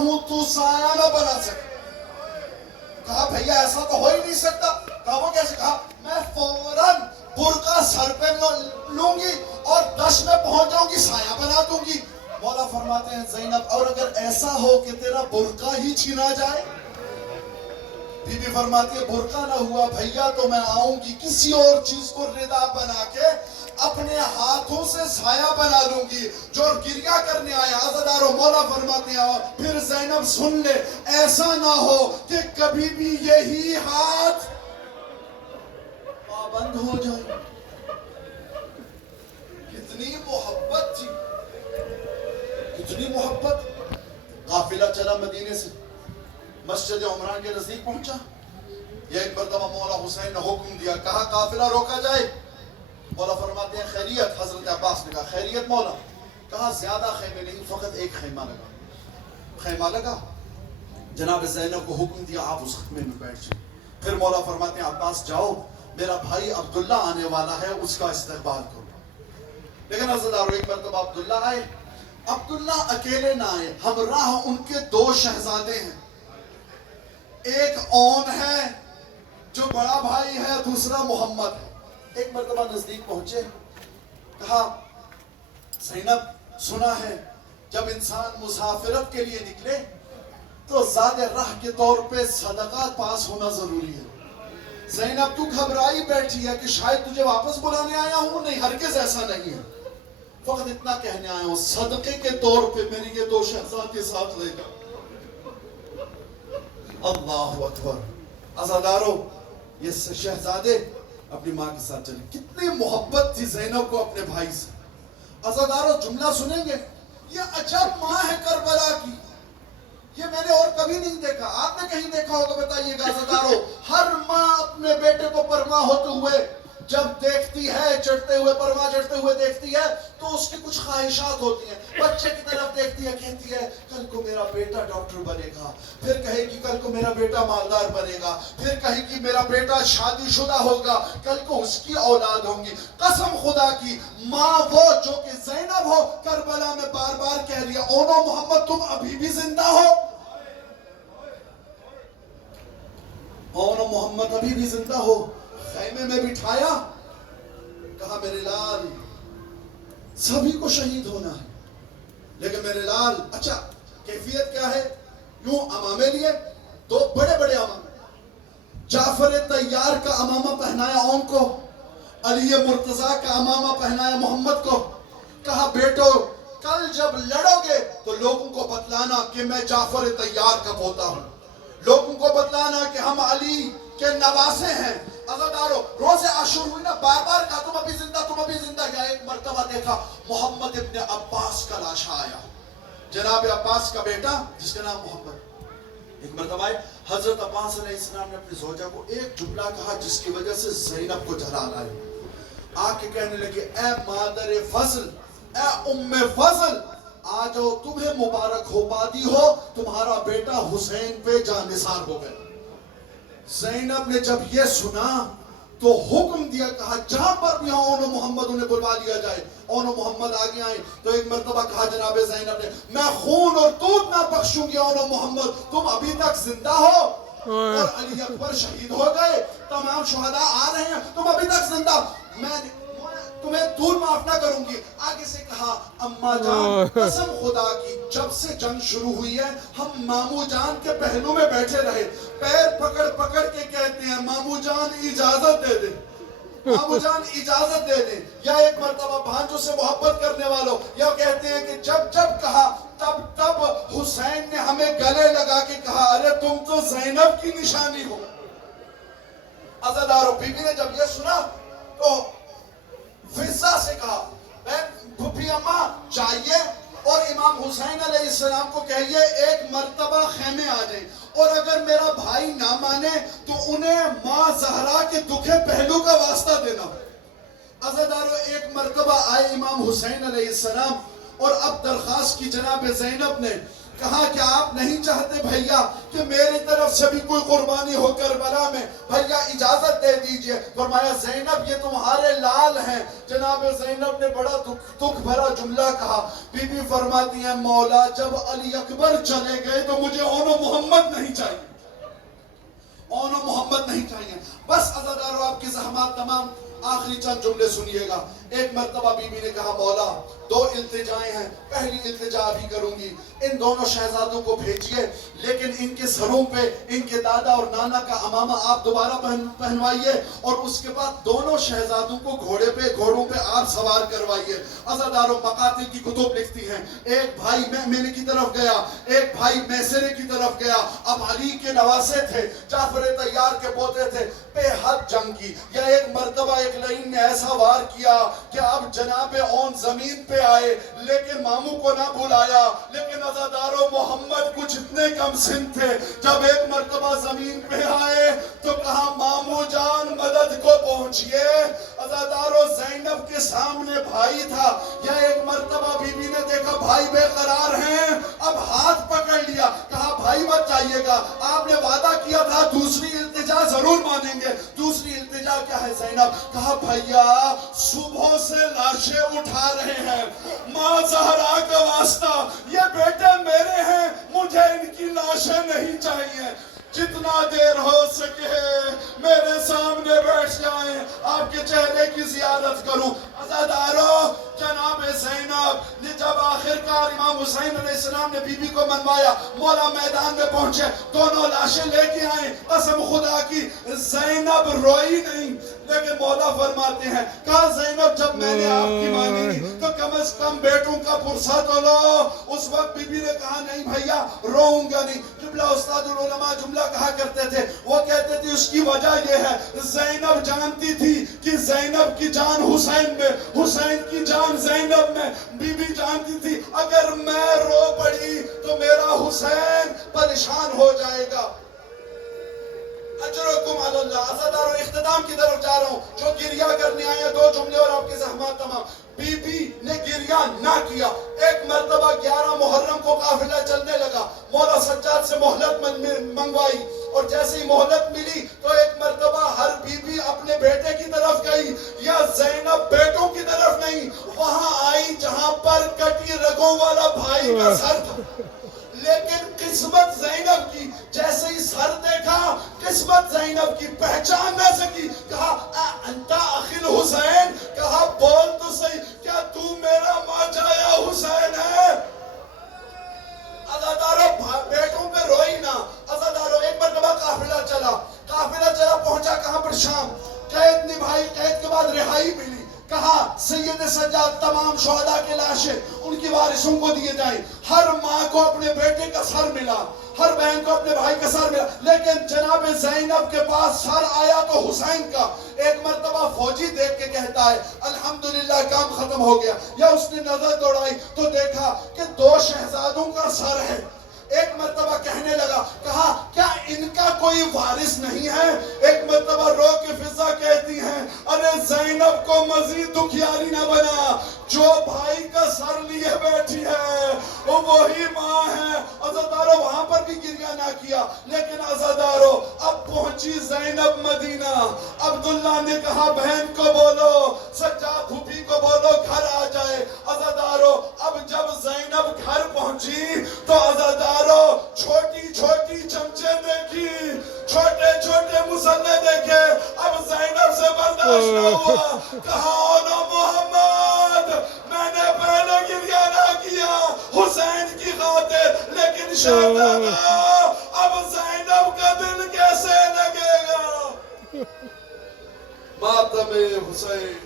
ہوں تو سایہ نہ بنا سکے. کہا بھیا ایسا تو ہو ہی نہیں سکتا. کہا وہ کیسے؟ کہا میں فوراً برقع سر پہ لوں گی اور 10 میں پہنچ جاؤں گی، سایہ بنا دوں گی. مولا فرماتے ہیں زینب اور اگر ایسا ہو کہ تیرا برقع ہی چھینا جائے؟ بی بی فرماتی ہے برقع نہ ہوا بھیا تو میں آؤں گی کسی اور چیز کو ردا بنا کے اپنے ہاتھوں سے سایہ بنا لوں گی. جو گریہ کرنے آیا عزادارو مولا فرماتے ہیں پھر زینب سن لے ایسا نہ ہو کہ کبھی بھی یہی ہاتھ پابند ہو جائے. کتنی محبت تھی، کتنی محبت. قافلہ چلا مدینے سے مسجد عمران کے نزدیک پہنچا. یہ ایک مرتبہ مولا حسین نے حکم دیا، کہا قافلہ روکا جائے. مولا فرماتے ہیں خیریت؟ حضرت عباس نے کہا خیریت مولا. کہا زیادہ خیمے نہیں، فقط ایک خیمہ لگا. خیمہ لگا. جناب زینب کو حکم دیا آپ اس خیمے میں بیٹھ جائیں. پھر مولا فرماتے ہیں عباس جاؤ میرا بھائی عبداللہ آنے والا ہے اس کا استقبال کرو. لیکن عزیزارو ایک مرتبہ عبداللہ آئے. عبداللہ اکیلے نہ آئے، ہمراہ ان کے 2 شہزادے ہیں. ایک اون ہے جو بڑا بھائی ہے، دوسرا محمد ہے. ایک مرتبہ نزدیک پہنچے. کہا زینب سنا ہے جب انسان مسافرت کے لیے نکلے تو زیادہ راہ کے طور پہ صدقہ پاس ہونا ضروری ہے. زینب تو گھبرائی بیٹھی ہے کہ شاید تجھے واپس بلانے آیا ہوں. نہیں، ہرگز ایسا نہیں ہے. فقط اتنا کہنے آیا ہوں صدقے کے طور پہ میری یہ 2 شہزادے ساتھ لے جا. اللہ اکبر. عزادارو یہ شہزادے اپنی ماں کے ساتھ چلے. کتنی محبت تھی زینب کو اپنے بھائی سے. عزادارو جملہ سنیں گے، یہ عجب ماں ہے کربلا کی، یہ میں نے اور کبھی نہیں دیکھا. آپ نے کہیں دیکھا ہوگا بتائیے گا عزادارو. ہر ماں اپنے بیٹے کو پرواہ ہوتے ہوئے جب دیکھتی ہے، چڑھتے ہوئے پرواہ چڑھتے ہوئے دیکھتی ہے تو اس کی کچھ خواہشات ہوتی ہیں. بچے کی طرف دیکھتی ہے، کہتی ہے کل کو میرا بیٹا ڈاکٹر بنے گا، پھر کہے گی کل کو میرا بیٹا مالدار بنے گا، پھر کہے گی میرا بیٹا شادی شدہ ہوگا، کل کو اس کی اولاد ہوں گی. قسم خدا کی ماں وہ جو کہ زینب ہو کربلا میں بار بار کہہ رہی ہے اونو محمد تم ابھی بھی زندہ ہو، اونو محمد ابھی بھی زندہ ہو. خیمے میں بٹھایا. کہا میرے لال سبھی کو شہید ہونا ہے لیکن میرے لال اچھا کیفیت کیا ہے؟ یوں امامے لیے 2 بڑے بڑے امامے. جعفر طیار کا امامہ پہنایا اون کو، علی مرتضیٰ کا امامہ پہنایا محمد کو. کہا بیٹو کل جب لڑو گے تو لوگوں کو بتلانا کہ میں جعفر طیار کا پوتا ہوں، لوگوں کو بتلانا کہ ہم علی کے نواسے ہیں. عزادارو روز عاشور ہوئی نا، بار بار کہا تم ابھی زندہ تم ابھی زندہ. یا ایک مرتبہ دیکھا محمد ابن عباس کا لاشا آیا، جناب عباس کا بیٹا جس کا نام محمد. ایک مرتبہ آئے حضرت عباس علیہ السلام نے اپنی زوجہ کو ایک جملہ کہا جس کی وجہ سے زینب کو جلال آئے. آ کے کہنے لگے اے مادر فضل، اے ام فضل، آجو تمہیں مبارک ہو، پادی ہو تمہارا بیٹا حسین پہ جان نثار ہو گئے. زینب نے جب یہ سنا تو حکم دیا، کہا جہاں پر بھی ہوں اونو محمد انہیں بلوا دیا جائے. اونو محمد آگے آئیں تو ایک مرتبہ کہا جناب زینب نے میں خون اور دودھ نہ بخشوں گی اونو محمد، تم ابھی تک زندہ ہو. اور علی اکبر شہید ہو گئے، تمام شہداء آ رہے ہیں، تم ابھی تک زندہ، میں تمہیں دور معاف نہ کروں گی. آگے سے کہا اماں جان قسم خدا کی جب سے جنگ شروع ہوئی ہے ہم مامو جان کے پہلو میں بیٹھے رہے، پیر پکڑ پکڑ کے کہتے ہیں مامو جان اجازت دے دے، مامو جان اجازت دے دے. یا ایک مرتبہ بھانجوں سے محبت کرنے والوں یا کہتے ہیں کہ جب جب کہا تب تب حسین نے ہمیں گلے لگا کے کہا ارے تم تو زینب کی نشانی ہو. عزادارو بی بی نے جب یہ سنا تو فضہ سے کہا پھپھی اماں جائیے اور امام حسین علیہ السلام کو کہیے ایک مرتبہ خیمے آ جائیں، اور اگر میرا بھائی نہ مانے تو انہیں ماں زہرا کے دکھے پہلو کا واسطہ دینا. عزادارو ایک مرتبہ آئے امام حسین علیہ السلام اور اب درخواست کی جناب زینب نے کہا کہ آپ نہیں چاہتے بھیا کہ میری طرف سے بھی کوئی قربانی ہو کربلا میں؟ بھیا اجازت دے دیجئے۔ فرمایا زینب یہ تمہارے لال ہیں۔ جناب زینب نے بڑا دکھ بھرا جملہ کہا۔ بی بی فرماتی ہیں مولا جب علی اکبر چلے گئے تو مجھے اون و محمد نہیں چاہیے، اون و محمد نہیں چاہیے۔ بس عزادارو آپ کی زحمات تمام، آخری چند جملے سنیے گا۔ ایک مرتبہ بی بی نے کہا مولا دو التجائیں ہیں، پہلی التجا ابھی کروں گی، ان دونوں شہزادوں کو بھیجئے لیکن ان کے سروں پہ ان کے دادا اور نانا کا امامہ آپ دوبارہ پہنوائیے، اور اس کے بعد دونوں شہزادوں کو گھوڑوں پہ آپ سوار کروائیے۔ عزادارو مقاتل کی کتب لکھتی ہیں ایک بھائی میمنے کی طرف گیا، ایک بھائی میسرے کی طرف گیا۔ اب علی کے نواسے تھے، جعفر طیار کے پوتے تھے، بے حد جنگ کی۔ یا ایک مرتبہ ایک لعین نے ایسا وار کیا کہ اب جناب اون زمین پہ آئے لیکن ماموں کو نہ بلایا، لیکن عزادارو محمد کچھ اتنے کم سن تھے، جب ایک مرتبہ زمین پہ آئے تو کہا ماموں جان مدد کو پہنچیے۔ عزادارو زینب کے سامنے بھائی تھا، یا ایک مرتبہ بی بی نے دیکھا بھائی بے قرار ہیں، اب ہاتھ پکڑ لیا، کہا بھائی مت جائیے گا، آپ نے وعدہ کیا تھا دوسری التجا ضرور مانیں گے۔ دوسری التجا کیا ہے زینب؟ کہا بھیا صبح سے لاشیں اٹھا رہے ہیں، ماں زہرا کا واسطہ یہ بیٹے میرے ہیں، مجھے ان کی لاشیں نہیں چاہیے، جتنا دیر ہو سکے میرے سامنے بیٹھ جائیں، آپ کے چہرے کی زیارت کروں۔ عزادارو جناب زینب نے جب آخرکار امام حسین علیہ السلام نے بی بی کو منوایا، مولا میدان میں پہنچے، دونوں لاشیں لے کے آئیں، قسم خدا کی زینب روئی نہیں، لیکن مولا فرماتے ہیں کہا زینب جب میں نے آپ کی مانی تو کم از کم بیٹوں کا پرسہ تو لو۔ اس وقت بی بی نے کہا نہیں بھیا روؤں گا نہیں۔ جملہ استاد العلماء جملہ کہا کرتے تھے، وہ کہتے تھے اس کی وجہ یہ ہے زینب جانتی تھی کہ زینب کی جان حسین میں، حسین کی جان زینب میں۔ بی بی جانتی تھی اگر میں رو پڑی تو میرا حسین پریشان ہو جائے گا۔ اجرکم علی اللہ۔ عزادارو اختتام کی طرف جا رہا ہوں، جو گریہ کرنے آئے ہیں دو جملے اور آپ کی زحمات تمام۔ بی بی نے گریہ نہ کیا۔ ایک مرتبہ 11 محرم کو قافلہ چلنے لگا، مولا سجاد سے مہلت منگوائی، اور جیسے ہی مہلت ملی تو ایک مرتبہ ہر بی بی اپنے بیٹے کی طرف گئی، یا زینب بیٹوں کی طرف نہیں، وہاں آئی جہاں پر کٹی رگوں والا بھائی کا سر تھا۔ لیکن قسمت زینب کی جیسے ہی سر دیکھا، قسمت زینب کی پہچان نہ سکی، کہا انتا اخی الحسین، کہا بول تو صحیح کیا تو میرا ماجایا حسین ہے؟ عزادارو بیٹوں پہ روئی نہ۔ عزادارو ایک مرتبہ قافلہ چلا پہنچا کہاں پر؟ شام۔ قید نبھائی، قید کے بعد رہائی ملی، کہا سید سجاد تمام شہداء کے لاشیں ان کی وارثوں کو دیے جائیں۔ ہر ماں کو اپنے بیٹے کا سر ملا، ہر بہن کو اپنے بھائی کا سر ملا، لیکن جناب زینب کے پاس سر آیا تو حسین کا۔ ایک مرتبہ فوجی دیکھ کے کہتا ہے الحمدللہ کام ختم ہو گیا، یا اس نے نظر دوڑائی تو دیکھا کہ 2 شہزادوں کا سر ہے۔ ایک مرتبہ کہنے لگا، کہا کیا ان کا کوئی وارث نہیں ہے؟ ایک مرتبہ رو کے فضا کہتی ہیں ارے زینب کو مزید دکھیاری نہ بنا، جو بھائی کا سر لیے بیٹھی ہے وہی ماں ہے۔ عزادارو وہاں پر بھی گریہ نہ کیا، لیکن عزادارو اب پہنچی زینب مدینہ۔ عبداللہ نے کہا بہن کو بولو، سجاد پھوپھی کو بولو گھر آ جائے۔ عزادارو اب جب زینب گھر پہنچی تو عزادارو چھوٹی چھوٹی چمچے دیکھی، چھوٹے چھوٹے مسلح دیکھے، اب زینب سے برداشت نہ ہوا، کہا اولو محمد میں نے پہلے گریہ نہ کیا حسین کی خاطر، لیکن شہزادہ اب زینب کا دل کیسے لگے گا؟ ماتم حسین۔